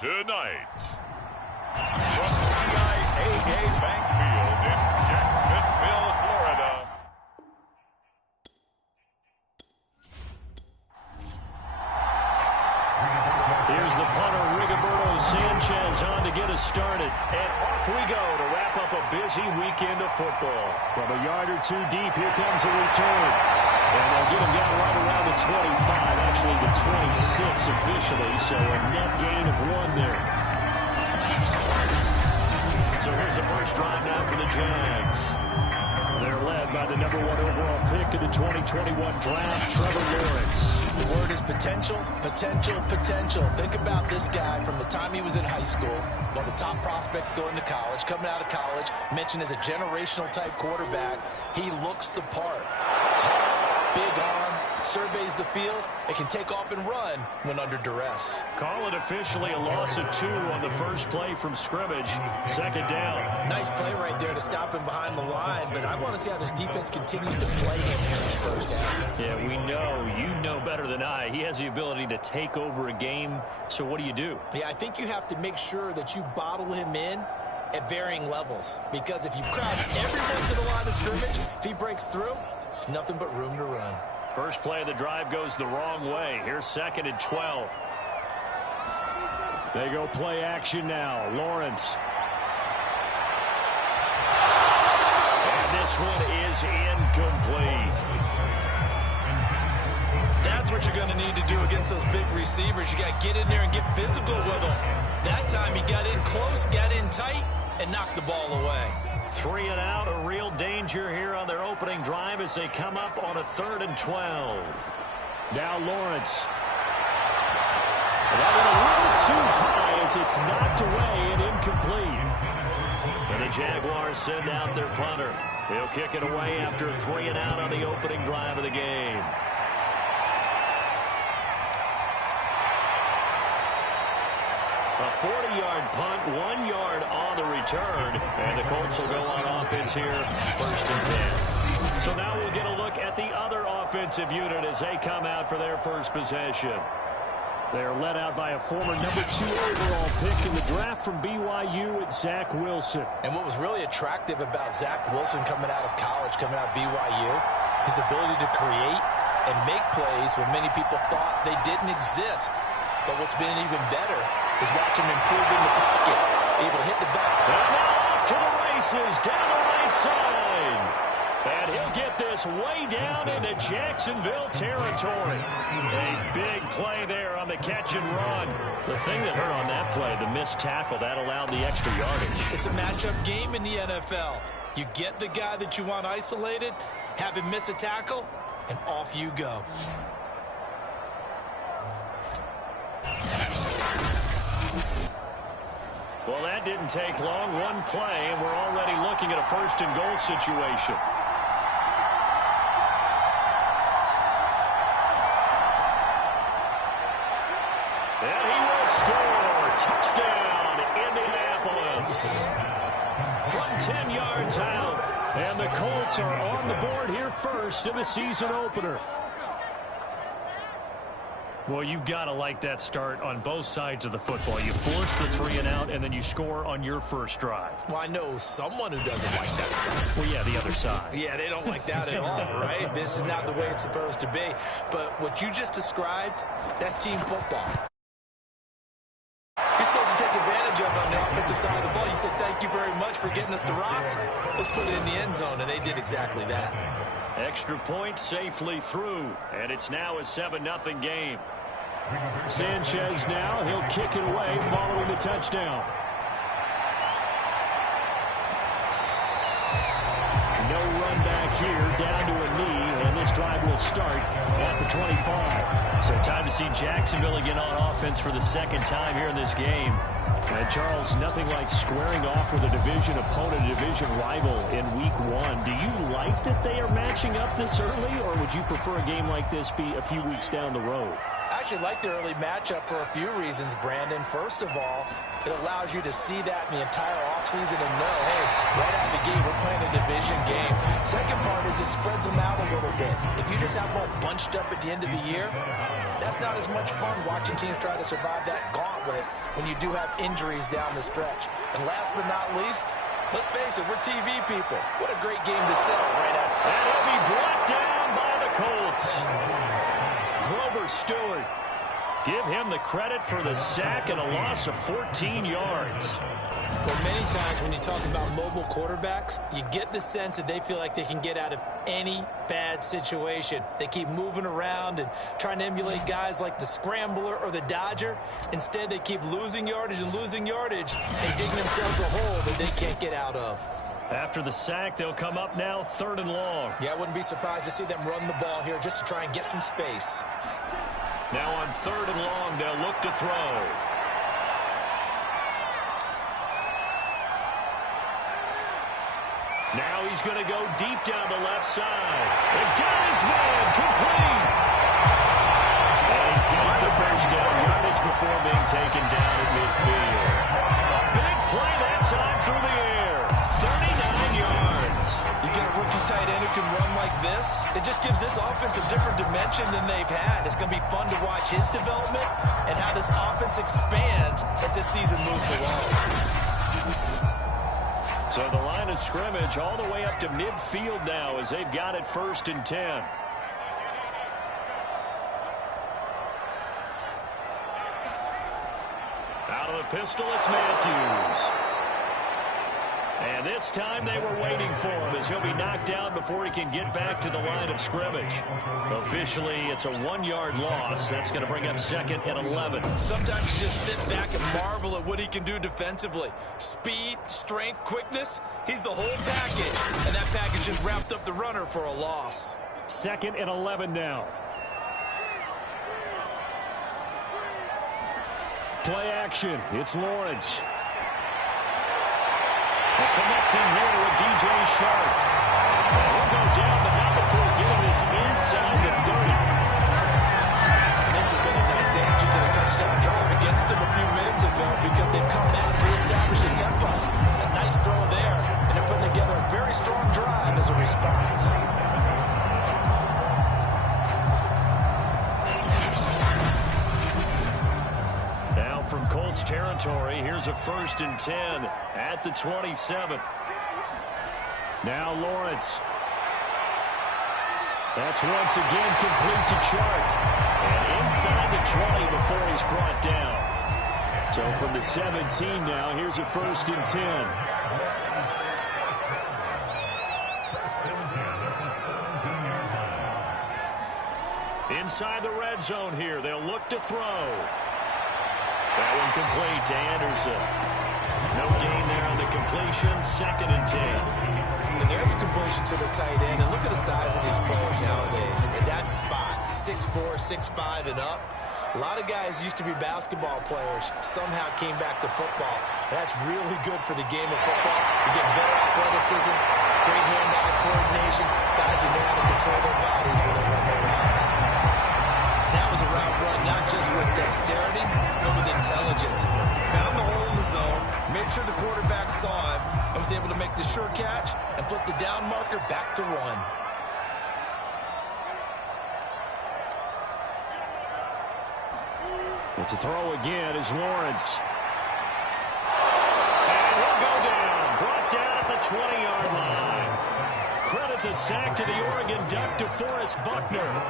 tonight. From TIAA Bank Field in Jacksonville, Florida. Here's the punter, Rigoberto Sanchez, on to get us started. And off we go to wrap up a busy weekend of football. From a yard or two deep, here comes a return. And they'll get him down right around the 25, actually the 26 officially, so a net gain of 1 there. So here's the first drive now for the Jags. They're led by the number 1 overall pick in the 2021 draft, Trevor Lawrence. The word is potential, potential, potential. Think about this guy from the time he was in high school, one of the top prospects going to college, coming out of college, mentioned as a generational type quarterback. He looks the part. Tall, big arm, surveys the field, and can take off and run when under duress. Call it officially a loss of 2 on the first play from scrimmage. Second down. Nice play right there to stop him behind the line, but I want to see how this defense continues to play him here in the first half. Yeah, we know, you know better than I. He has the ability to take over a game, so what do you do? Yeah, I think you have to make sure that you bottle him in at varying levels, because if you crowd everyone to the line of scrimmage, if he breaks through, there's nothing but room to run. First play of the drive goes the wrong way. Here's 2nd and 12. They go play action now. Lawrence. And this one is incomplete. That's what you're going to need to do against those big receivers. You got to get in there and get physical with them. That time he got in close, got in tight, and knocked the ball away. 3 and out, a real danger here on their opening drive as they come up on a 3rd and 12. Now Lawrence. That went a little too high as it's knocked away and incomplete. And the Jaguars send out their punter. He'll kick it away after 3 and out on the opening drive of the game. A 40-yard punt, 1 yard on the return. And the Colts will go on offense here, 1st and 10. So now we'll get a look at the other offensive unit as they come out for their first possession. They're led out by a former number 2 overall pick in the draft from BYU, at Zach Wilson. And what was really attractive about Zach Wilson coming out of college, coming out of BYU, his ability to create and make plays when many people thought they didn't exist. But what's been even better is watch him improve in the pocket, able to hit the back. And now off to the races, down the right side. And he'll get this way down into Jacksonville territory. A big play there on the catch and run. The thing that hurt on that play, the missed tackle, that allowed the extra yardage. It's a matchup game in the NFL. You get the guy that you want isolated, have him miss a tackle, and off you go. Well, that didn't take long. 1 play, and we're already looking at a 1st and goal situation. And he will score. Touchdown, Indianapolis. From 10 yards out. And the Colts are on the board here first in the season opener. Well, you've got to like that start on both sides of the football. You force the 3 and out, and then you score on your first drive. Well, I know someone who doesn't like that start. Well, yeah, the other side. Yeah, they don't like that at all, right? This is not the way it's supposed to be. But what you just described, that's team football. You're supposed to take advantage of it on the offensive side of the ball. You said, thank you very much for getting us the rock. Let's put it in the end zone, and they did exactly that. Extra point safely through, and it's now a 7-0 game. Sanchez now, he'll kick it away following the touchdown. No run back here, down to a knee, and this drive will start at the 25. So time to see Jacksonville again on offense for the 2nd time here in this game. And Charles, nothing like squaring off with a division opponent, a division rival in week 1. Do you like that they are matching up this early, or would you prefer a game like this be a few weeks down the road? I actually like the early matchup for a few reasons, Brandon. First of all, it allows you to see that in the entire offseason and know, hey, right out of the gate, we're playing a division game. Second part is it spreads them out a little bit. If you just have them all bunched up at the end of the year, that's not as much fun watching teams try to survive that gauntlet. outlet when you do have injuries down the stretch. And last but not least, let's face it, we're TV people. What a great game to sell right at. And he'll be brought down by the Colts. Grover Stewart. Give him the credit for the sack and a loss of 14 yards. Well, many times when you talk about mobile quarterbacks, you get the sense that they feel like they can get out of any bad situation. They keep moving around and trying to emulate guys like the Scrambler or the Dodger. Instead, they keep losing yardage and digging themselves a hole that they can't get out of. After the sack, they'll come up now 3rd and long. Yeah, I wouldn't be surprised to see them run the ball here just to try and get some space. Now on 3rd and long, they'll look to throw. Now he's going to go deep down the left side. And got his man complete. And he's got the first down yardage before being taken down at midfield. Big play that time through the air. 39 yards. You get a rookie tight end who can run like this. It just gives this offense a different dimension than they've had. It's going to be fun to watch his development and how this offense expands as this season moves along. So the line of scrimmage all the way up to midfield now as they've got it 1st and 10. Out of the pistol, it's Matthews. And this time they were waiting for him as he'll be knocked down before he can get back to the line of scrimmage. Officially, it's a 1-yard loss. That's going to bring up 2nd and 11. Sometimes you just sit back and marvel at what he can do defensively. Speed, strength, quickness. He's the whole package. And that package just wrapped up the runner for a loss. 2nd and 11 now. Play action. It's Lawrence. Connecting here with DJ Sharp. He'll go down, but not before getting this inside the 30. This has been a nice answer to the touchdown drive against him a few minutes ago because they've come back to reestablish a tempo. A nice throw there, and they're putting together a very strong drive as a response. From Colts territory, here's a 1st and 10 at the 27. Now Lawrence. That's once again complete to Chark. And inside the 20 before he's brought down. So from the 17 now, here's a 1st and 10. Inside the red zone here, they'll look to throw. That one complete to Anderson. No gain there on the completion. 2nd and 10. And there's a completion to the tight end. And look at the size of these players nowadays. At that spot, 6'4", 6'5", and up. A lot of guys used to be basketball players. Somehow came back to football. That's really good for the game of football. You get better athleticism, great hand-eye coordination. Guys who know how to control their bodies when they run their routes. That was a route run not just with dexterity, but with intelligence. Found the hole in the zone, made sure the quarterback saw him, and was able to make the sure catch and flip the down marker back to 1. Well, to throw again is Lawrence. And he'll go down. Brought down at the 20-yard line. Credit the sack to the Oregon Duck, DeForest Buckner.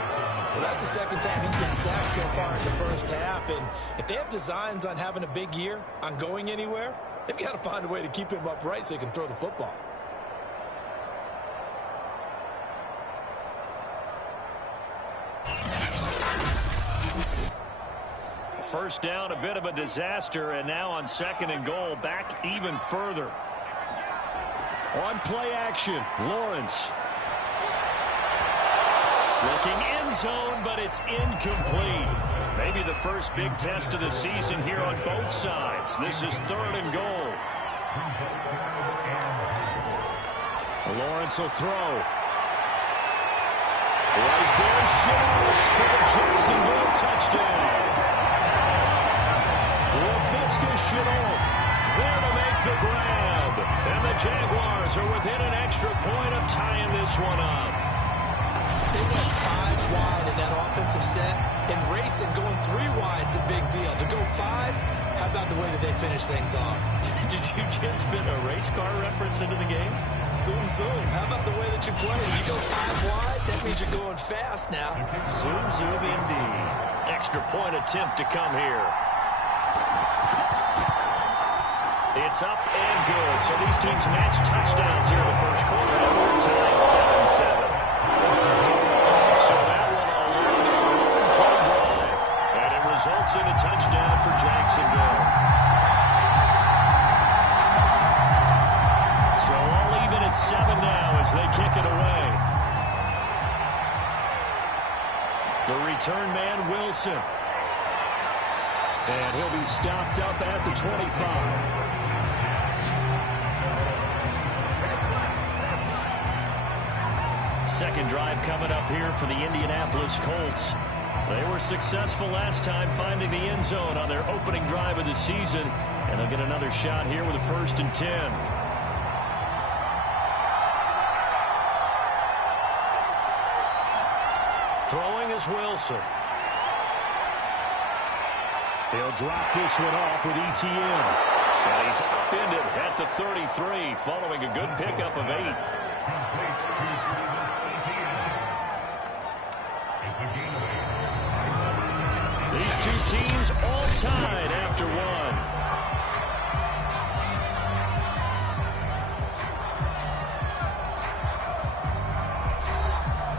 Well, that's the second time he's been sacked so far in the first half. And if they have designs on having a big year, on going anywhere, they've got to find a way to keep him upright so he can throw the football. First down, a bit of a disaster, and now on 2nd and goal, back even further. On play action, Lawrence. Looking end zone, but it's incomplete. Maybe the first big test of the season here on both sides. This is 3rd and goal. Lawrence will throw. Right there, Schultz for the Jacksonville touchdown. LaVisca Schultz there to make the grab. And the Jaguars are within an extra point of tying this one up. They went 5 wide in that offensive set, and racing going 3 wide is a big deal. To go 5, How about the way that they finish things off? Did you just fit a race car reference into the game? Zoom, zoom. How about the way that you play? You go 5 wide, that means you're going fast now. Zoom, zoom indeed. Extra point attempt to come here. It's up and good. So these teams match touchdowns here in the first quarter. And we're tied 7-7. So that one a long play drive. And it results in a touchdown for Jacksonville. So all even at 7 now as they kick it away. The return man, Wilson. And he'll be stopped up at the 25. Second drive coming up here for the Indianapolis Colts. They were successful last time finding the end zone on their opening drive of the season. And they'll get another shot here with a 1st and 10. Throwing is Wilson. He'll drop this one off with ETN. And he's upended at the 33 following a good pickup of 8. These two teams all tied after one.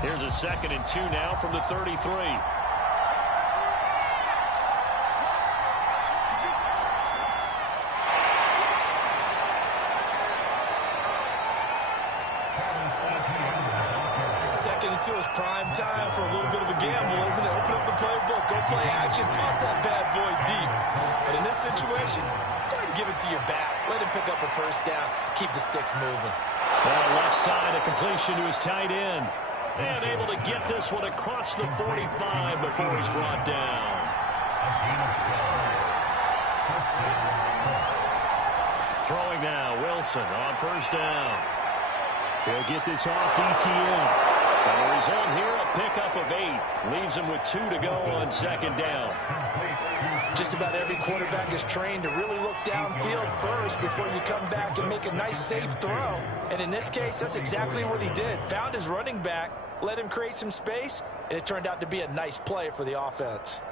Here's a 2nd and 2 now from the 33. Second and 2 is prime time for a little bit of a gamble, isn't it? Open up the playbook, go play action, toss that bad boy deep. But in this situation, go ahead and give it to your back. Let him pick up a 1st down. Keep the sticks moving. Left side, a completion to his tight end. And able to get this one across the 45 before he's brought down. Throwing now, Wilson on 1st down. He'll get this off to ETN. And the result here, a pickup of 8. Leaves him with 2 to go on 2nd down. Just about every quarterback is trained to really look downfield first before you come back and make a nice, safe throw. And in this case, that's exactly what he did. Found his running back, let him create some space, and it turned out to be a nice play for the offense.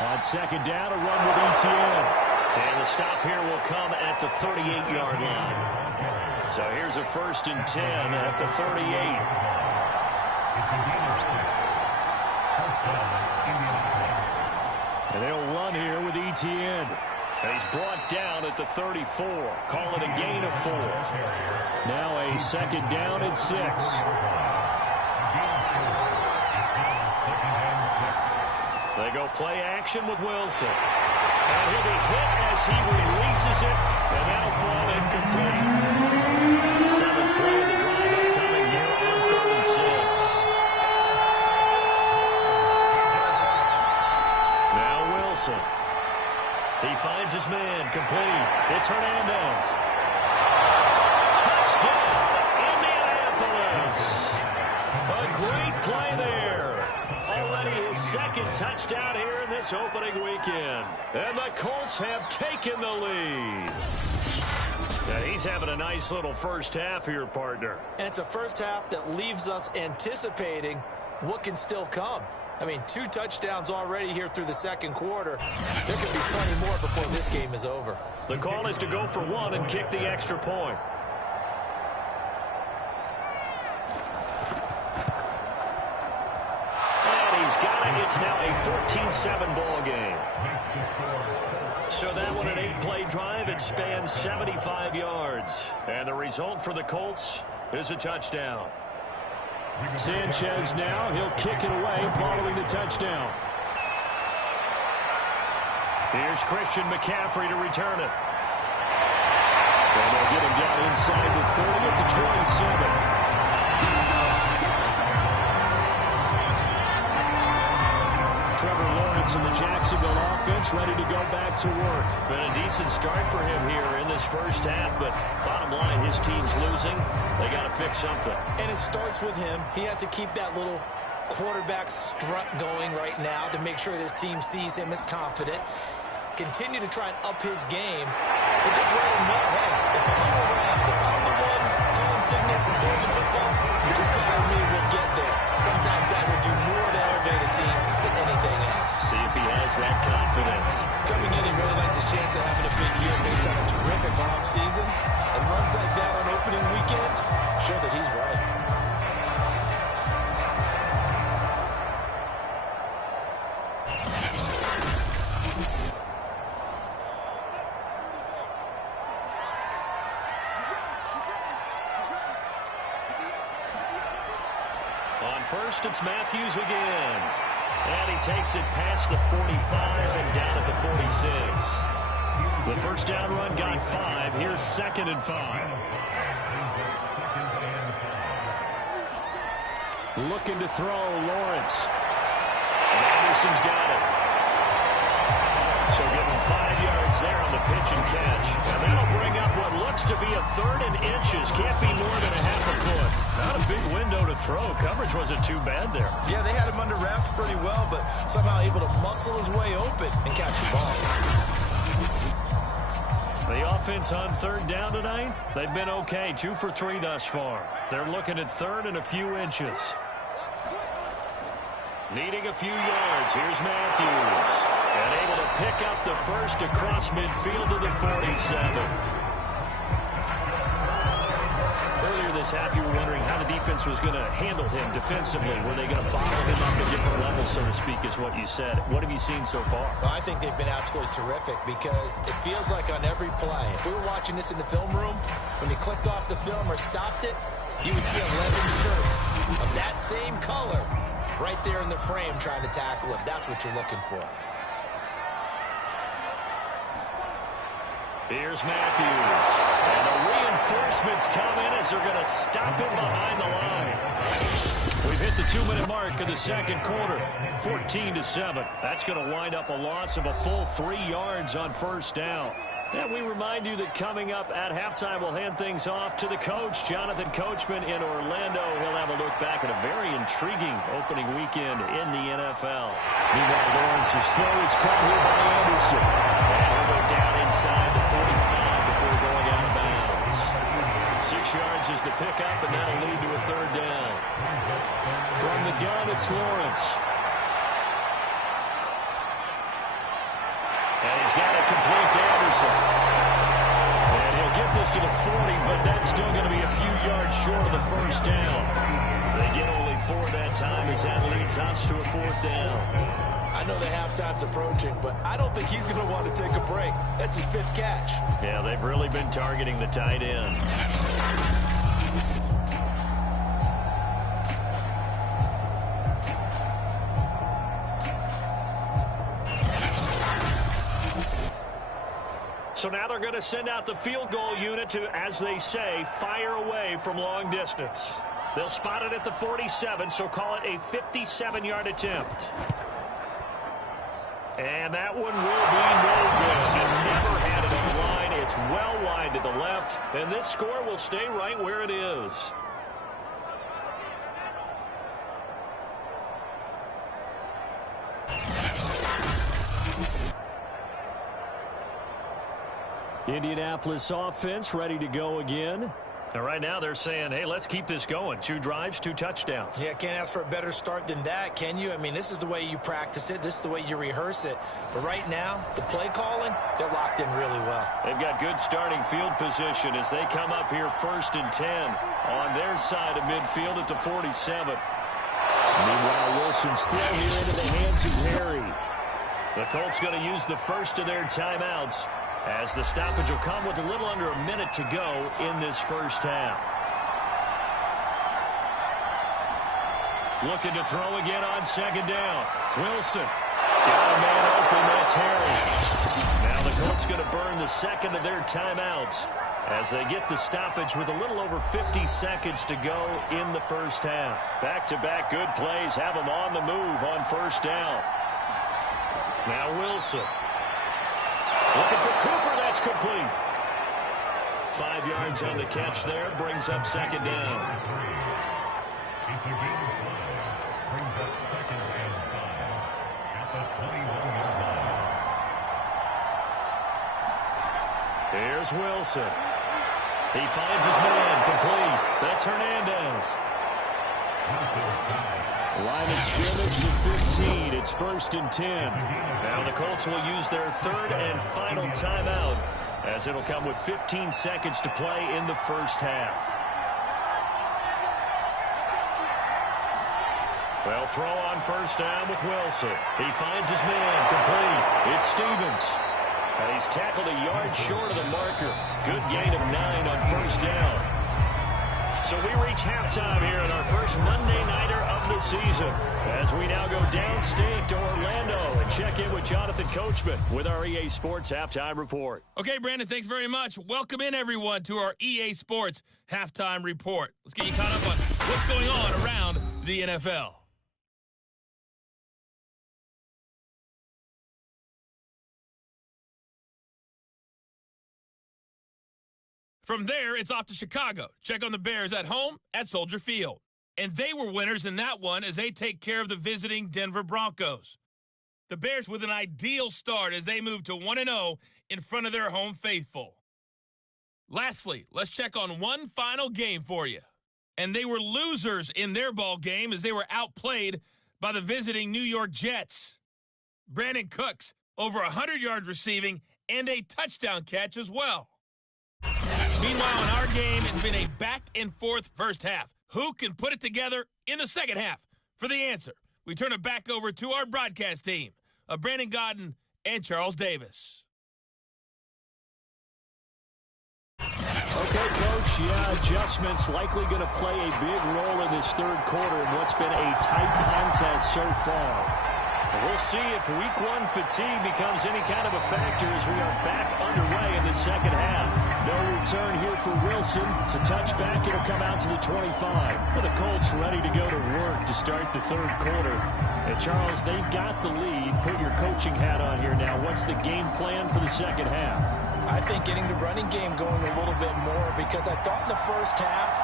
On 2nd down, a run with ETN. And the stop here will come at the 38-yard line. So here's a 1st and 10 at the 38. And they'll run here with ETN. And he's brought down at the 34. Call it a gain of 4. Now a 2nd down and 6. They go play action with Wilson. And he'll be hit as he releases it, and that'll fall incomplete. 7th play of the drive upcoming here on 3rd and 6. Now Wilson. He finds his man, complete. It's Hernandez. Touchdown, Indianapolis. A great play there. Already his 2nd touchdown here in this opening weekend. And the Colts have taken the lead. And he's having a nice little first half here, partner. And it's a first half that leaves us anticipating what can still come. I mean, 2 touchdowns already here through the 2nd quarter. There could be plenty more before this game is over. The call is to go for 1 and kick the extra point. It's now a 14-7 ball game. So that one, an 8-play drive. It spans 75 yards. And the result for the Colts is a touchdown. Sanchez now. He'll kick it away following the touchdown. Here's Christian McCaffrey to return it. And they'll get him down inside the 30 at the 27. Trevor Lawrence and the Jacksonville offense ready to go back to work. Been a decent start for him here in this first half, but bottom line, his team's losing. They got to fix something. And it starts with him. He has to keep that little quarterback strut going right now to make sure his team sees him as confident. Continue to try and up his game, but just let him know, hey, if I'm around, if I'm the one calling signals and throwing the football, just follow me, we'll get there. Sometimes that will do more to elevate a team than anything else. See if he has that confidence. Coming in, he really likes his chance of having a big year based on a terrific offseason. And runs like that on opening weekend show that he's right. On first, it's Matthews again. And he takes it past the 45 and down at the 46. The first down run got 5. Here's 2nd and 5. Looking to throw, Lawrence. And Anderson's got it. So give him 5 yards there on the pitch and catch. And that'll bring up what looks to be a 3rd and inches. Can't be more than a half a foot. Not a big window to throw. Coverage wasn't too bad there. Yeah, they had him under wraps pretty well, but somehow able to muscle his way open and catch the ball. The offense on 3rd down tonight, they've been okay. 2 for 3 thus far. They're looking at 3rd and a few inches. Needing a few yards. Here's Matthews. And able to pick up the first across midfield to the 47. Earlier this half, you were wondering how the defense was going to handle him defensively. Were they going to bottle him up at different levels, so to speak, is what you said. What have you seen so far? Well, I think they've been absolutely terrific because it feels like on every play, if we were watching this in the film room, when he clicked off the film or stopped it, you would see 11 shirts of that same color right there in the frame trying to tackle him. That's what you're looking for. Here's Matthews. And the reinforcements come in as they're going to stop him behind the line. We've hit the 2-minute mark of the second quarter. 14-7. That's going to wind up a loss of a full 3 yards on first down. And we remind you that coming up at halftime, we'll hand things off to the coach, Jonathan Coachman in Orlando. He'll have a look back at a very intriguing opening weekend in the NFL. Meanwhile, Lawrence's throw is caught here by Anderson. And he'll go down inside the 45 before going out of bounds. 6 yards is the pickup, and that'll lead to a 3rd down. From the gun, it's Lawrence. And he's got it complete to Anderson. And he'll get this to the 40, but that's still going to be a few yards short of the first down. They get only 4 that time as that leads us to a 4th down. I know the halftime's approaching, but I don't think he's going to want to take a break. That's his 5th catch. Yeah, they've really been targeting the tight end. So now they're going to send out the field goal unit to, as they say, fire away from long distance. They'll spot it at the 47, so call it a 57-yard attempt. And that one will be no good. You never had it on the line. It's well wide to the left, and this score will stay right where it is. Indianapolis offense ready to go again. And right now they're saying, hey, let's keep this going. 2 drives, 2 touchdowns. Yeah, can't ask for a better start than that, can you? I mean, this is the way you practice it. This is the way you rehearse it. But right now, the play calling, they're locked in really well. They've got good starting field position as they come up here 1st and 10 on their side of midfield at the 47. Meanwhile, Wilson's throw here into the hands of Harry. The Colts going to use the first of their timeouts, as the stoppage will come with a little under a minute to go in this first half. Looking to throw again on 2nd down. Wilson. Got a man open. That's Harry. Now the Colts going to burn the 2nd of their timeouts as they get the stoppage with a little over 50 seconds to go in the first half. Back-to-back good plays have them on the move on first down. Now Wilson. Looking for Cooper. That's complete. 5 yards on the catch there. Brings up 2nd down. brings up 2nd and 5 at the 21-yard line. Here's Wilson. He finds his man complete. That's Hernandez. Line of scrimmage to 15. It's 1st and 10. Now the Colts will use their 3rd and final timeout, as it'll come with 15 seconds to play in the first half. They'll throw on 1st down with Wilson. He finds his man complete. It's Stevens. And he's tackled a yard short of the marker. Good gain of 9 on 1st down. So we reach halftime here in our first Monday Nighter of the season, as we now go downstate to Orlando and check in with Jonathan Coachman with our EA Sports Halftime Report. Okay, Brandon, thanks very much. Welcome in, everyone, to our EA Sports Halftime Report. Let's get you caught up on what's going on around the NFL. From there, it's off to Chicago. Check on the Bears at home at Soldier Field. And they were winners in that one as they take care of the visiting Denver Broncos. The Bears with an ideal start as they move to 1-0 in front of their home faithful. Lastly, let's check on one final game for you. And they were losers in their ball game as they were outplayed by the visiting New York Jets. Brandon Cooks, over 100 yards receiving and a touchdown catch as well. Meanwhile, in our game, it's been a back-and-forth first half. Who can put it together in the second half? For the answer, we turn it back over to our broadcast team of Brandon Godden and Charles Davis. Okay, Coach, adjustments likely going to play a big role in this 3rd quarter in what's been a tight contest so far. We'll see if week 1 fatigue becomes any kind of a factor as we are back underway in the second half. No return here for Wilson. To touch back, it'll come out to the 25. Well, the Colts ready to go to work to start the 3rd quarter. And Charles, they've got the lead. Put your coaching hat on here now. What's the game plan for the second half? I think getting the running game going a little bit more, because I thought in the first half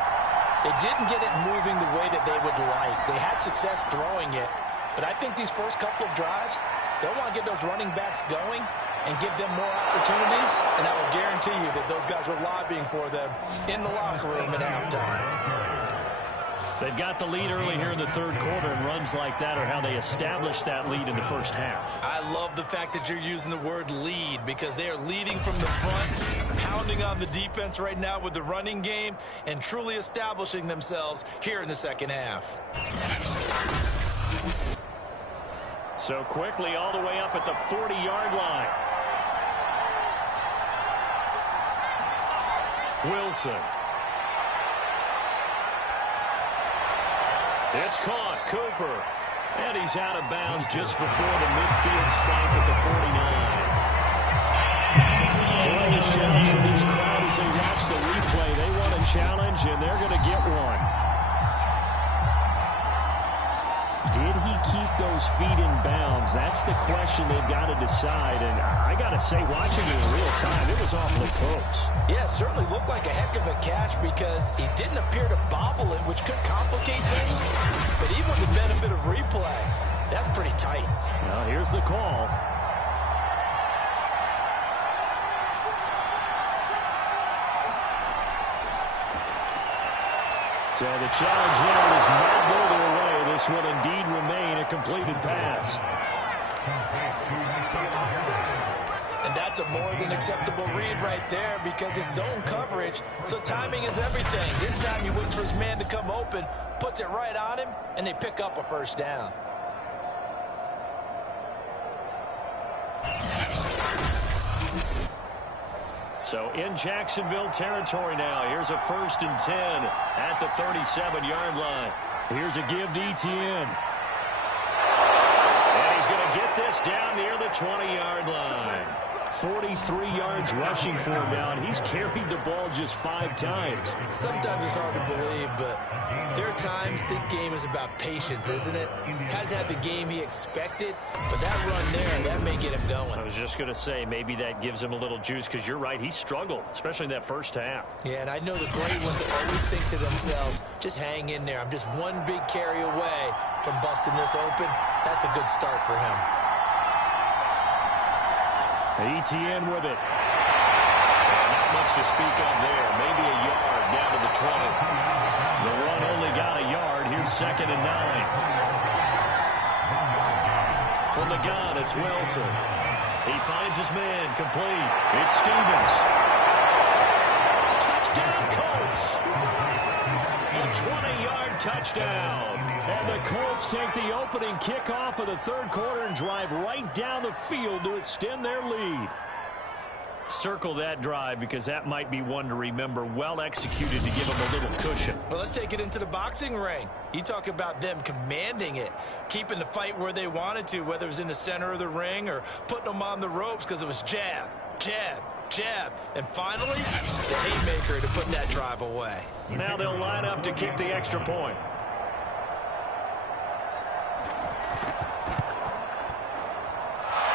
they didn't get it moving the way that they would like. They had success throwing it. But I think these first couple of drives, they'll want to get those running backs going and give them more opportunities. And I will guarantee you that those guys were lobbying for them in the locker room at halftime. They've got the lead early here in the 3rd quarter, and runs like that are how they establish that lead in the first half. I love the fact that you're using the word lead, because they are leading from the front, pounding on the defense right now with the running game, and truly establishing themselves here in the second half. So quickly all the way up at the 40-yard line. Wilson. It's caught. Cooper. And he's out of bounds just before the midfield stripe at the 49. Plenty of shouts from this crowd as they watch the replay. They want a challenge, and they're going to get one. Did he keep those feet in bounds? That's the question they've got to decide. And I got to say, watching it in real time, it was awfully close. Yeah, it certainly looked like a heck of a catch, because he didn't appear to bobble it, which could complicate things. But even with the benefit of replay, that's pretty tight. Now, here's the call. So the challenge there does not go their way. This will indeed remain a completed pass. And that's a more than acceptable read right there, because it's zone coverage, so timing is everything. This time he waits for his man to come open, puts it right on him, and they pick up a first down. So in Jacksonville territory now. Here's a 1st and 10 at the 37-yard line. Here's a give to Etienne. And he's going to get this down near the 20-yard line. 43 yards rushing for him now, and he's carried the ball just 5 times. Sometimes it's hard to believe, but there are times this game is about patience, isn't it? Has had the game he expected, but that run there, that may get him going. I was just going to say, maybe that gives him a little juice, because you're right, he struggled, especially in that first half. Yeah, and I know the great ones always think to themselves, just hang in there. I'm just one big carry away from busting this open. That's a good start for him. ETN with it. Not much to speak of there. Maybe a yard down to the 20. The run only got a yard. Here's 2nd and 9. From the gun, it's Wilson. He finds his man, complete. It's Stevens. Touchdown, Colts. A 20-yard touchdown. And the Colts take the opening kickoff of the third quarter and drive right down the field to extend their lead. Circle that drive, because that might be one to remember. Well executed to give them a little cushion. Well, let's take it into the boxing ring. You talk about them commanding it, keeping the fight where they wanted to, whether it was in the center of the ring or putting them on the ropes, because it was jab, jab, jab, and finally, the haymaker to put that drive away. Now they'll line up to kick the extra point.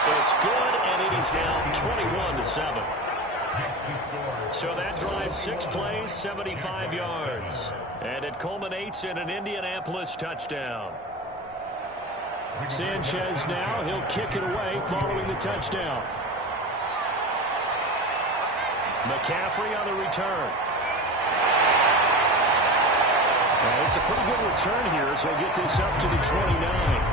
It's good, and it is now 21-7. So that drive, 6 plays, 75 yards. And it culminates in an Indianapolis touchdown. Sanchez now, he'll kick it away following the touchdown. McCaffrey on the return. Well, it's a pretty good return here, so he'll get this up to the 29.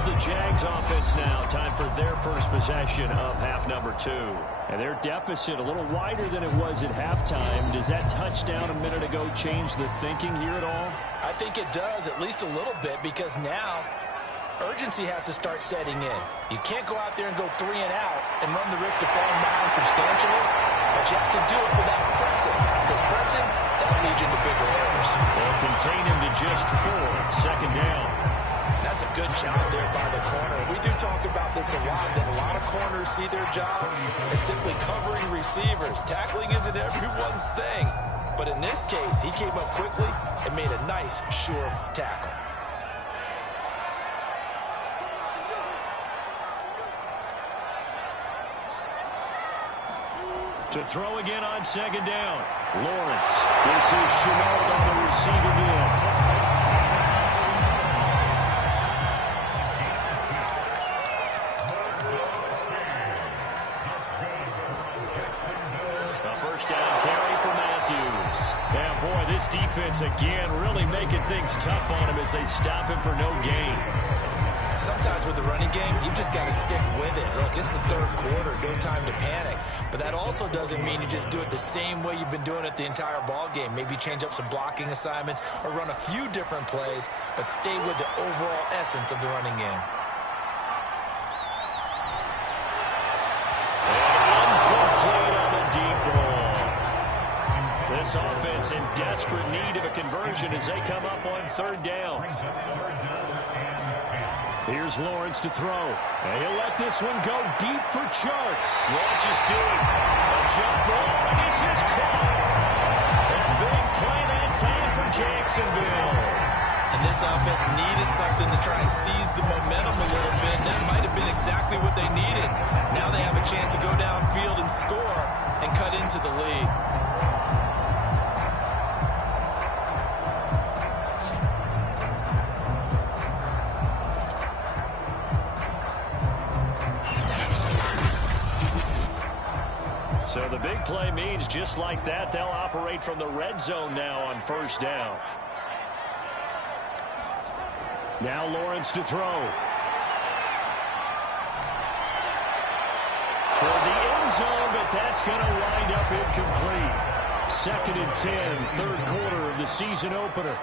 The Jags offense now. Time for their first possession of half number 2. And their deficit a little wider than it was at halftime. Does that touchdown a minute ago change the thinking here at all? I think it does, at least a little bit, because now urgency has to start setting in. You can't go out there and go 3 and out and run the risk of falling behind substantially, but you have to do it without pressing, because pressing, that'll lead you into bigger errors. They'll contain him to just 4. 2nd down. That's a good job there by the corner. We do talk about this a lot, that a lot of corners see their job as simply covering receivers. Tackling isn't everyone's thing. But in this case, he came up quickly and made a nice, sure tackle. To throw again on 2nd down. Lawrence. This is Chenault on the receiving end. This defense, again, really making things tough on him as they stop him for no gain. Sometimes with the running game, you've just got to stick with it. Look, it's the third quarter, no time to panic. But that also doesn't mean you just do it the same way you've been doing it the entire ball game. Maybe change up some blocking assignments or run a few different plays, but stay with the overall essence of the running game. This offense in desperate need of a conversion as they come up on 3rd down. Here's Lawrence to throw. And he'll let this one go deep for Chark. Launches to it. A jump ball, and this is caught. A big play that time for Jacksonville. And this offense needed something to try and seize the momentum a little bit. That might have been exactly what they needed. Now they have a chance to go downfield and score and cut into the lead. So the big play means just like that, they'll operate from the red zone now on 1st down. Now Lawrence to throw. Toward the end zone, but that's going to wind up incomplete. 2nd and 10, third quarter of the season opener.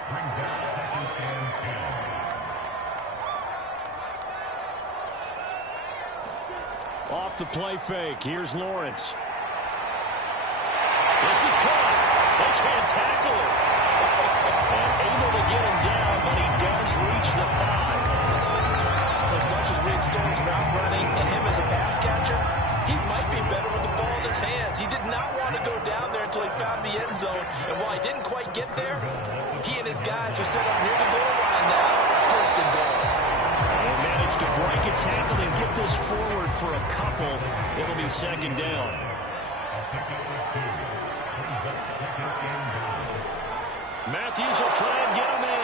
Off the play fake, here's Lawrence. This is caught. They can't tackle him. And able to get him down, but he does reach the 5. tackle and get this forward for a couple. It'll be second down. Matthews will try and get him in.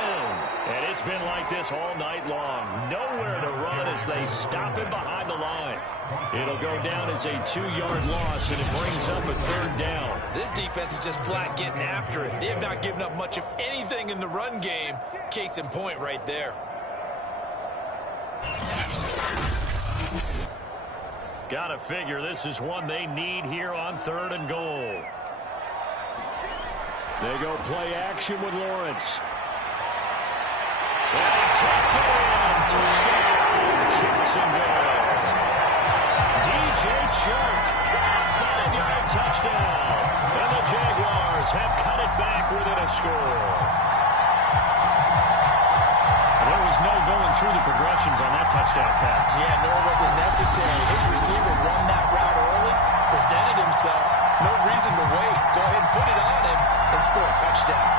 And it's been like this all night long. Nowhere to run as they stop him behind the line. It'll go down as a 2-yard loss, and it brings up a third down. This defense is just flat getting after it. They have not given up much of anything in the run game. Case in point right there. Gotta figure this is one they need here on 3rd and goal. They go play action with Lawrence. And he takes it in. Touchdown, Jacksonville. DJ Chark, 5-yard touchdown. And the Jaguars have cut it back within a score. There was no going through the progressions on that touchdown pass. Yeah, nor was it necessary. His receiver run that route early, presented himself. No reason to wait. Go ahead and put it on him and score a touchdown.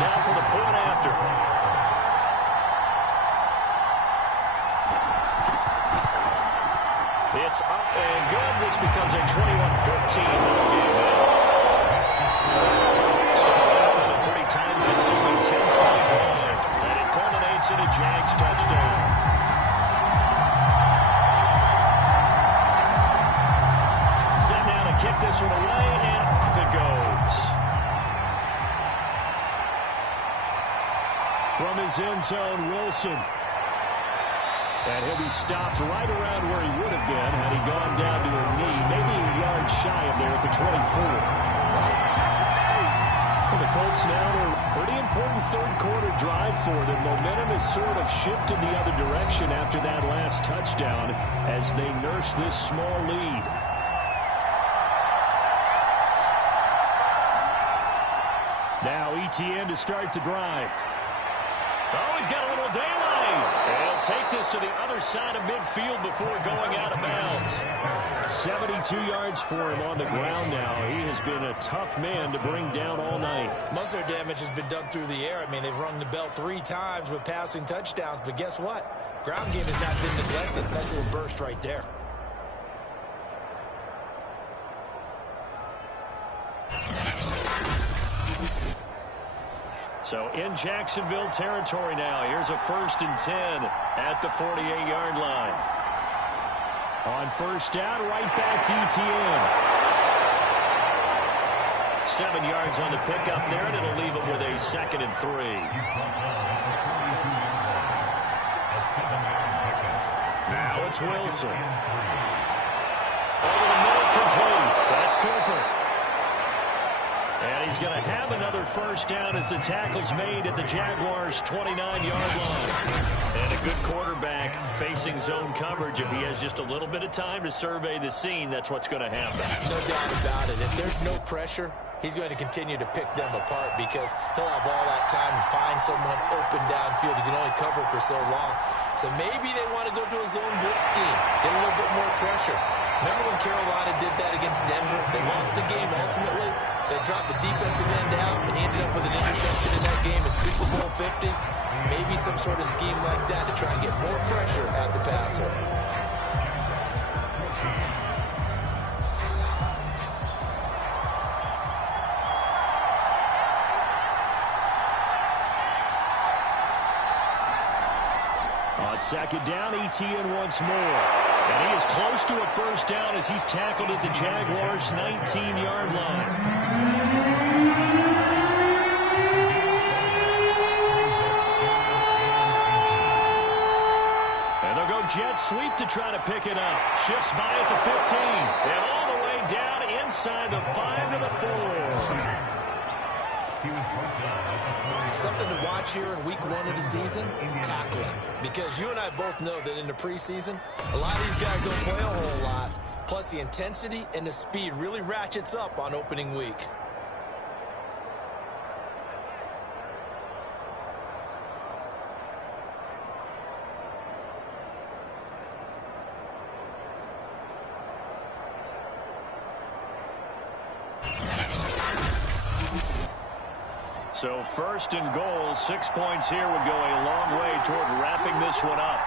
Now for the point after. It's up and good. This becomes a 21-14 ball game now. A pretty time-consuming 10-play drive, and it culminates in a Jags touchdown. Set down to kick this one away, and off it goes. From his end zone, Wilson. And he'll be stopped right around where he would have been had he gone down to a knee, maybe a yard shy of there at the 24. The Colts now, a pretty important third-quarter drive for them. Momentum has sort of shifted the other direction after that last touchdown as they nurse this small lead. Now ETN to start the drive. Oh, he's got a little daylight. He'll take this to the other side of midfield before going out of bounds. 72 yards for him on the ground now. He has been a tough man to bring down all night. Most of their damage has been done through the air. I mean, they've rung the bell 3 times with passing touchdowns, but guess what? Ground game has not been neglected. Nice little burst right there. So in Jacksonville territory now. Here's a 1st and 10 at the 48-yard line. On first down, right back to ETN. 7 yards on the pickup there, and it'll leave him with a 2nd and 3. Now it's Wilson. Over the middle, complete. That's Cooper. And he's going to have another first down as the tackle's made at the Jaguars' 29-yard line. And a good quarterback facing zone coverage. If he has just a little bit of time to survey the scene, that's what's going to happen. No doubt about it. If there's no pressure, he's going to continue to pick them apart because he'll have all that time to find someone open downfield. He can only cover for so long. So maybe they want to go to a zone blitz scheme, get a little bit more pressure. Remember when Carolina did that against Denver? They lost the game ultimately. They dropped the defensive end out, and he ended up with an interception in that game in Super Bowl 50. Maybe some sort of scheme like that to try and get more pressure at the passer. On second down, ETN once more. And he is close to a first down as he's tackled at the Jaguars' 19-yard line. And they'll go jet sweep to try to pick it up. Shifts by at the 15. And all the way down inside the 5 to the 4. Something to watch here in week 1 of the season, tackling. Because you and I both know that in the preseason, a lot of these guys don't play a whole lot. Plus, the intensity and the speed really ratchets up on opening week. So first and goal, 6 points here would go a long way toward wrapping this one up.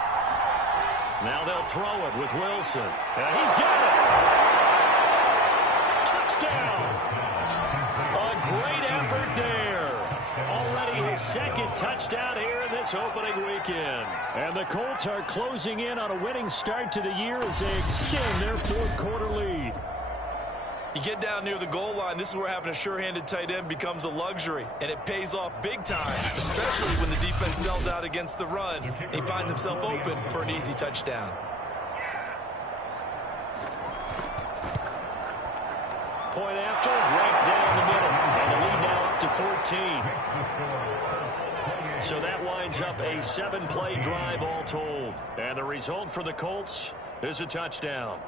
Now they'll throw it with Wilson. And he's got it. Touchdown. A great effort there. Already his second touchdown here in this opening weekend. And the Colts are closing in on a winning start to the year as they extend their fourth quarter lead. You get down near the goal line, this is where having a sure-handed tight end becomes a luxury, and it pays off big time, especially when the defense sells out against the run, and he finds himself open for an easy touchdown. Point after, right down the middle, and the lead now up to 14. So that winds up a 7-play drive all told, and the result for the Colts is a touchdown.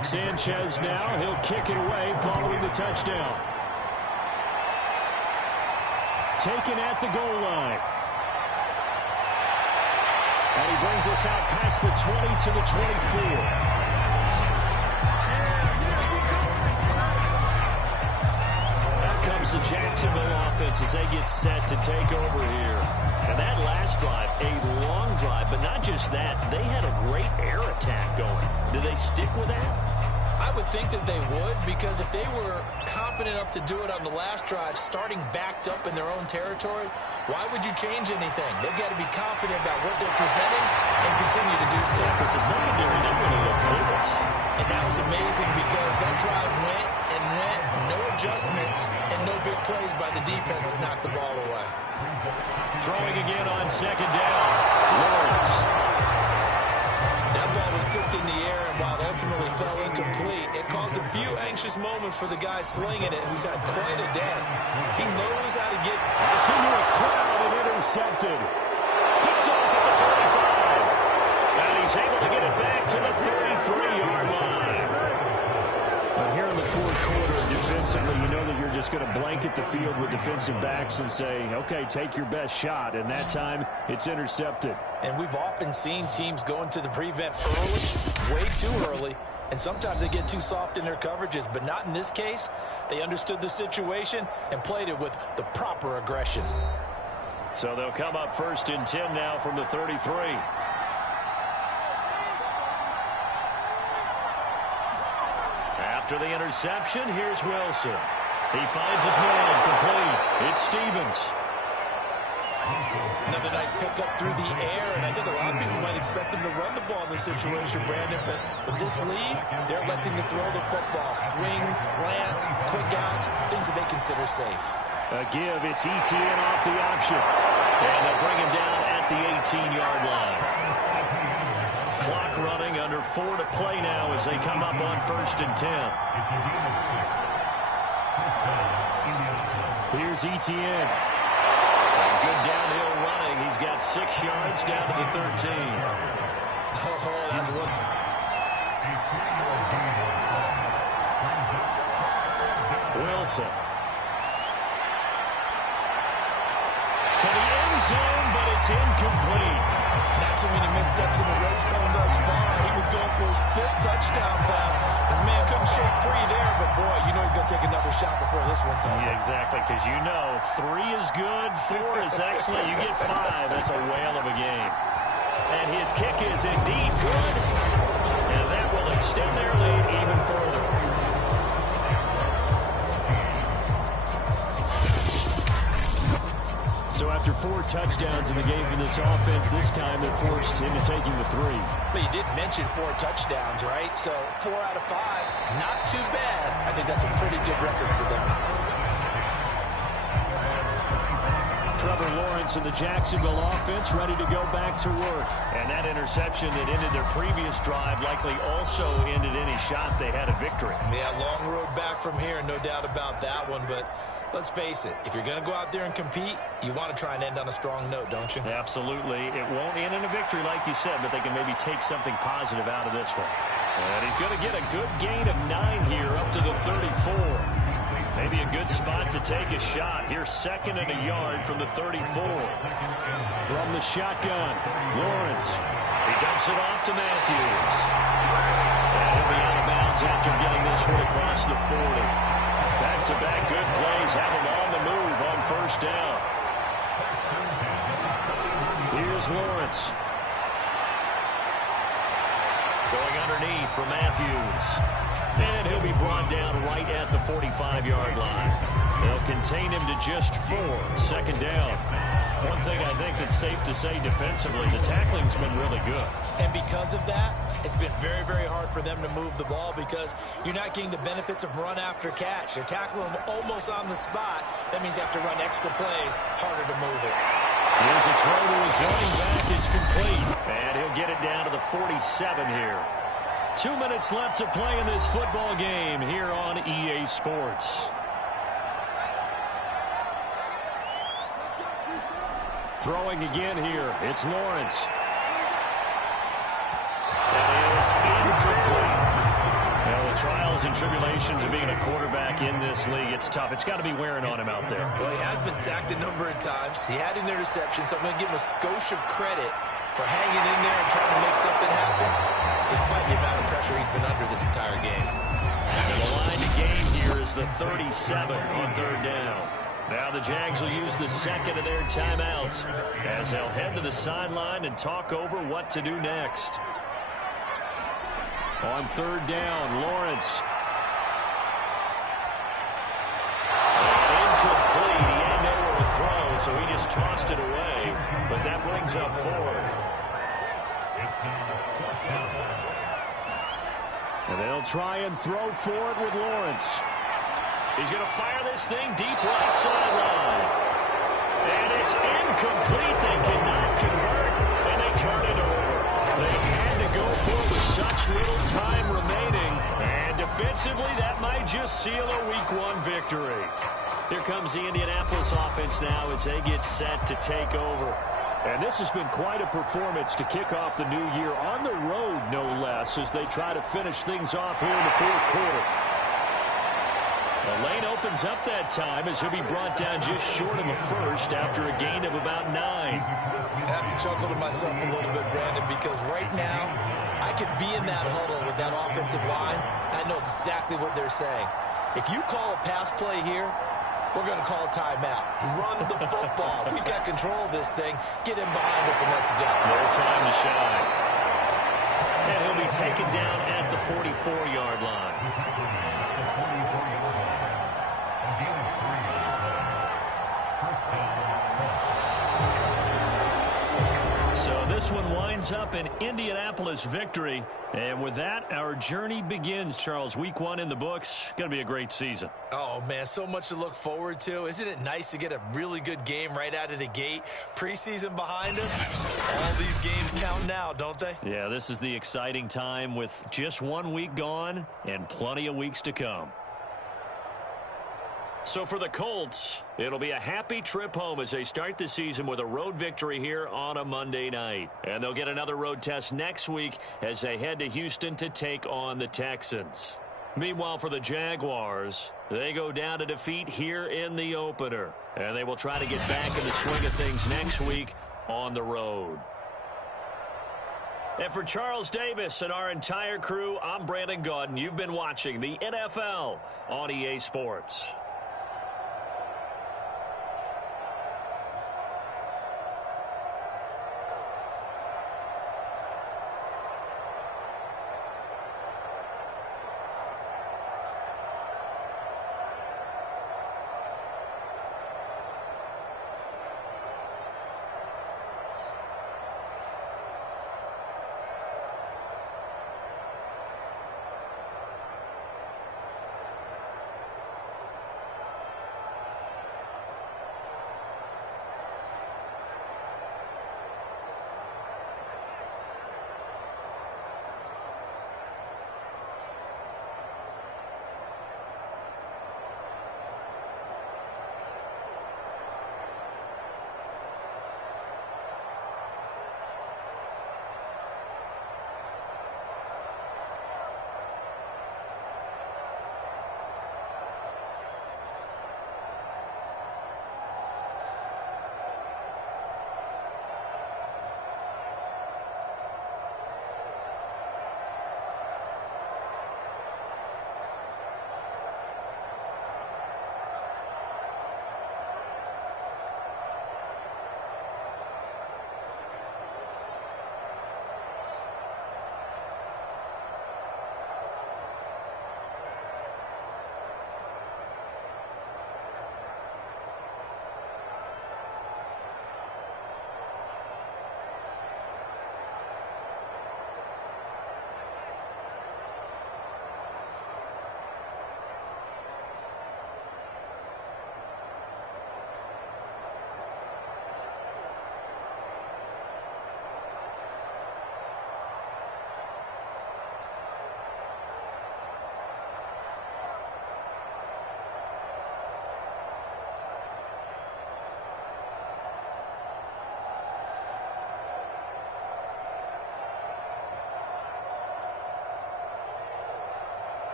Sanchez now, he'll kick it away following the touchdown. Taken at the goal line. And he brings us out past the 20 to the 24. Out comes the Jacksonville offense as they get set to take over here. And that last drive, a long drive, but not just that, they had a great air attack going. Do they stick with that? I would think that they would, because if they were competent enough to do it on the last drive, starting backed up in their own territory, why would you change anything? They've got to be confident about what they're presenting and continue to do so. Because the secondary didn't really look hopeless. And that was amazing because that drive went and went, no adjustments, and no big plays by the defense to knock the ball away. Throwing again on second down. Lawrence. That ball was tipped in the air, and while it ultimately fell incomplete, it caused a few anxious moments for the guy slinging it, who's had quite a day. He knows how to get... It's into a crowd and intercepted. Picked off at the 45. And he's able to get it back to the 33-yard line. But here in the fourth quarter, defensively, you know that you're just going to blanket the field with defensive backs and say, okay, take your best shot. And that time, it's intercepted. And we've often seen teams go into the prevent early, way too early, and sometimes they get too soft in their coverages, but not in this case. They understood the situation and played it with the proper aggression. So they'll come up first and 10 now from the 33. After the interception, here's Wilson. He finds his man complete. It's Stevens. Another nice pickup through the air, and I think a lot of people might expect them to run the ball in this situation, Brandon, but with this lead, they're electing to throw the football. Swings, slants, quick outs, things that they consider safe. A give, it's ETN off the option. And they'll bring him down at the 18-yard line. Clock running, under 4 to play now as they come up on first and 10. Here's ETN. Good downhill running. He's got 6 yards down to the 13. Oh, that's one. Wilson. To the end zone, but it's incomplete. Not too many missteps in the red zone thus far. He was going for his 5th touchdown pass. His man couldn't shake free there, but boy, you know he's going to take another shot before this one's over. Yeah, exactly, because you know 3 is good, 4 is excellent. You get 5, that's a whale of a game. And his kick is indeed good, and that will extend their lead even further. So after 4 touchdowns in the game for this offense, this time they're forced into taking the 3. But you did mention 4 touchdowns, right? So 4 out of 5, not too bad. I think that's a pretty good record for them. Trevor Lawrence and the Jacksonville offense ready to go back to work. And that interception that ended their previous drive likely also ended any shot they had a victory. Yeah, long road back from here, no doubt about that one, but let's face it, if you're going to go out there and compete, you want to try and end on a strong note, don't you? Absolutely. It won't end in a victory like you said, but they can maybe take something positive out of this one. And he's going to get a good gain of 9 here up to the 34. Maybe a good spot to take a shot. Here's 2nd and a yard from the 34. From the shotgun, Lawrence. He dumps it off to Matthews. And he'll be after getting this one across the 40. Back-to-back good plays have him on the move on first down. Here's Lawrence. Going underneath for Matthews. And he'll be brought down right at the 45-yard line. They'll contain him to just 4. Second down. One thing I think that's safe to say defensively, the tackling's been really good. And because of that, it's been very, very hard for them to move the ball because you're not getting the benefits of run after catch. You're tackling them almost on the spot. That means you have to run extra plays, harder to move it. Here's a throw to his running back. It's complete. And he'll get it down to the 47 here. 2 minutes left to play in this football game here on EA Sports. Throwing again here. It's Lawrence. That is incomplete. Well, the trials and tribulations of being a quarterback in this league, it's tough. It's got to be wearing on him out there. Well, he has been sacked a number of times. He had an interception, so I'm going to give him a skosh of credit for hanging in there and trying to make something happen, despite the amount of pressure he's been under this entire game. And the line to gain here is the 37 on third down. Now the Jags will use the second of their timeouts as they'll head to the sideline and talk over what to do next. On third down, Lawrence. And incomplete. He had nowhere to throw, so he just tossed it away. But that brings up fourth. And they'll try and throw for it with Lawrence. He's going to fire this thing deep right sideline. And it's incomplete. They cannot convert, and they turn it over. They had to go for it with such little time remaining. And defensively, that might just seal a Week 1 victory. Here comes the Indianapolis offense now as they get set to take over. And this has been quite a performance to kick off the new year on the road, no less, as they try to finish things off here in the fourth quarter. The lane opens up that time as he'll be brought down just short of a first after a gain of about 9. I have to chuckle to myself a little bit, Brandon, because right now I could be in that huddle with that offensive line. I know exactly what they're saying. If you call a pass play here, we're going to call a timeout. Run the football. We've got control of this thing. Get him behind us and let's go. Their time to shine. And he'll be taken down at the 44-yard line. So this one winds up an Indianapolis victory. And with that, our journey begins, Charles. Week 1 in the books. Going to be a great season. Oh, man, so much to look forward to. Isn't it nice to get a really good game right out of the gate? Preseason behind us. All these games count now, don't they? Yeah, this is the exciting time with just 1 week gone and plenty of weeks to come. So for the Colts, it'll be a happy trip home as they start the season with a road victory here on a Monday night. And they'll get another road test next week as they head to Houston to take on the Texans. Meanwhile, for the Jaguars, they go down to defeat here in the opener. And they will try to get back in the swing of things next week on the road. And for Charles Davis and our entire crew, I'm Brandon Gaudin. You've been watching the NFL on EA Sports.